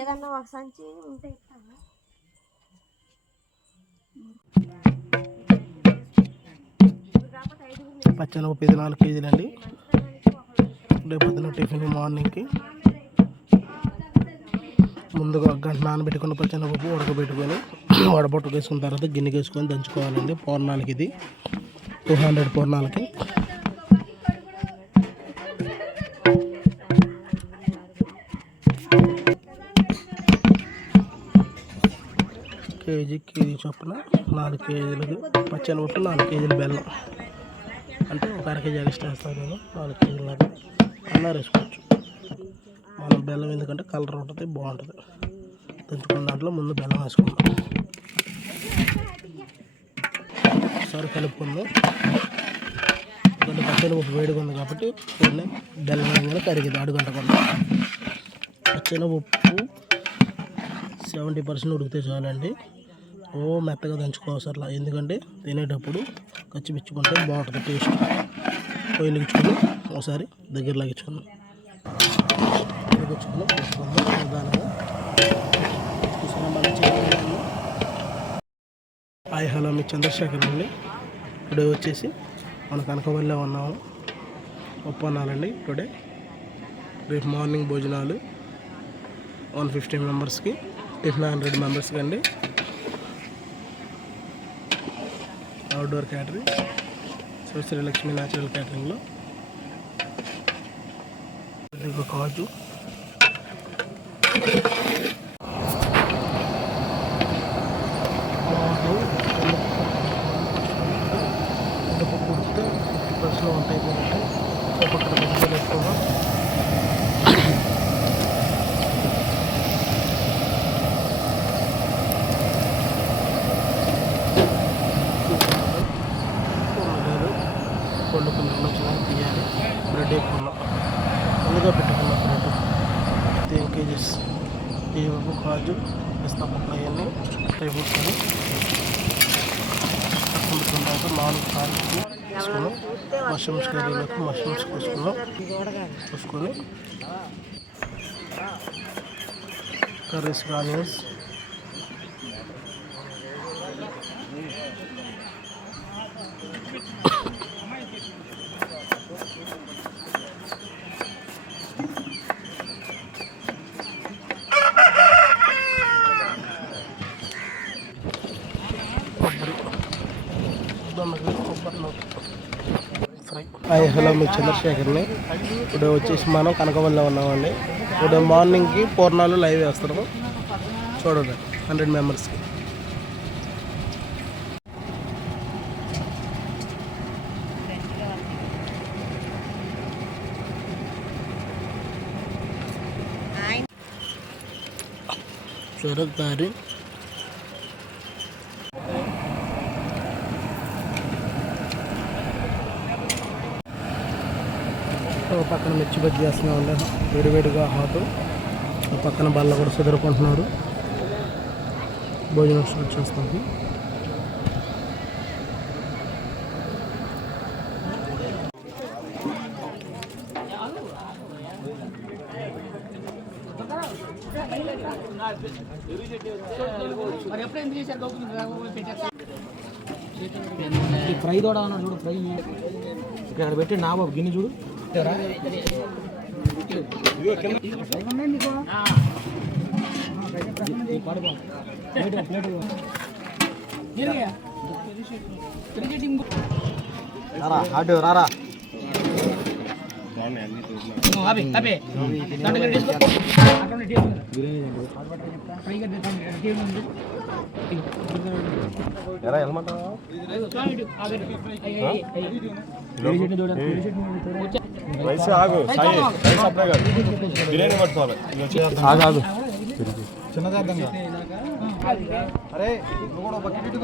ఏదన్నా ఒక సంచి ఉంటే పచ్చనపప్పు ఇది 4 కేజీలు అండి. రేపు పొద్దున టిఫిన్ మార్నింగ్కి ముందుగా 1 గంట నానబెట్టుకున్న పచ్చనపప్పు ఉడకబెట్టుకొని వడబొట్టు వేసుకున్న తర్వాత గిన్నెకి వేసుకొని దంచుకోవాలండి. పూర్ణాలకి ఇది 200 పూర్ణాలకి. కేజీ చొప్పున 4 కేజీలకి పచ్చనపప్పు, 4 కేజీలు బెల్లం, అంటే ఒక 1/2 కేజీ ఎక్స్ట్రా వేస్తాను నేను. 4 కేజీలు నాకు అలా వేసుకోవచ్చు. మనం బెల్లం ఎందుకంటే కలర్ ఉంటుంది, బాగుంటుంది. దంచుకున్న దాంట్లో ముందు బెల్లం వేసుకుందాం. ఒకసారి కలుపుకుందాం. కొన్ని పచ్చనపప్పు వేడిగా ఉంది కాబట్టి బెల్లం వేయగానే కరిగింది అడుగంటకుండా. పచ్చనపప్పు 70% ఉడికితే చాలండి. మెత్తగా దంచుకోవసరలా, ఎందుకంటే తినేటప్పుడు కచ్చిపిచ్చుకుంటే బాగుంటుంది టేస్ట్. పొయ్యిలు ఇచ్చుకొని ఒకసారి దగ్గర లాగించుకుందాం. తీసుకుందాం నిదానంగా. హాయ్ హలో, మీ చంద్రశేఖర్ అండి. టుడే వచ్చేసి మన కనకవల్లిలో ఉన్నాము. ఒప్పన్నాలండి టుడే. రేపు మార్నింగ్ భోజనాలు 150 మెంబర్స్కి, టిఫిన్ 100 మెంబర్స్కి అండి. Outdoor catering, Sri Lakshmi natural క్యాటరింగ్లో. కాజు, కుడితే 50% ఉంటాయి కాబట్టి పక్కన పెట్టుకొని ఎక్కువగా వండుకున్న తీయాలి. బ్రెడ్ వేసుకున్నాం, ముందుగా పెట్టుకున్న బ్రెడ్ 10 కేజీస్. జీడిపప్పు, కాజు, పిస్తా పప్పు అవన్నీ ఫ్రై ఫ్రూట్స్ అని తర్వాత 4 కాజు తీసుకున్నాం. మష్రూమ్స్ కర్రీలకు మష్రూమ్స్ కోసుకొని curries onions, fry. Hi hello, మీ చంద్రశేఖర్ని. ఇప్పుడు వచ్చేసి మనం కనకవల్లిలో ఉన్నామండి. ఇప్పుడు మార్నింగ్కి పూర్ణాలు లైవ్ వేస్తున్నాము, చూడండి 100 మెంబర్స్కి. సొరకారి, పక్కన మిర్చి బజ్జీ చేస్తున్నాం, వేడివేడిగా హాటు. పక్కన బల్ల కూడా సుదరుకుంటున్నారు. భోజనం స్టార్ట్ చేస్తాము. ఫ్రై కూడా అన్నాడు చూడు, ఫ్రై ఇక్కడ పెట్టి నా బాబు గిన్నె చూడు. రారా చిన్నదార్థంగా. అరే నువ్వు కూడా బకెట్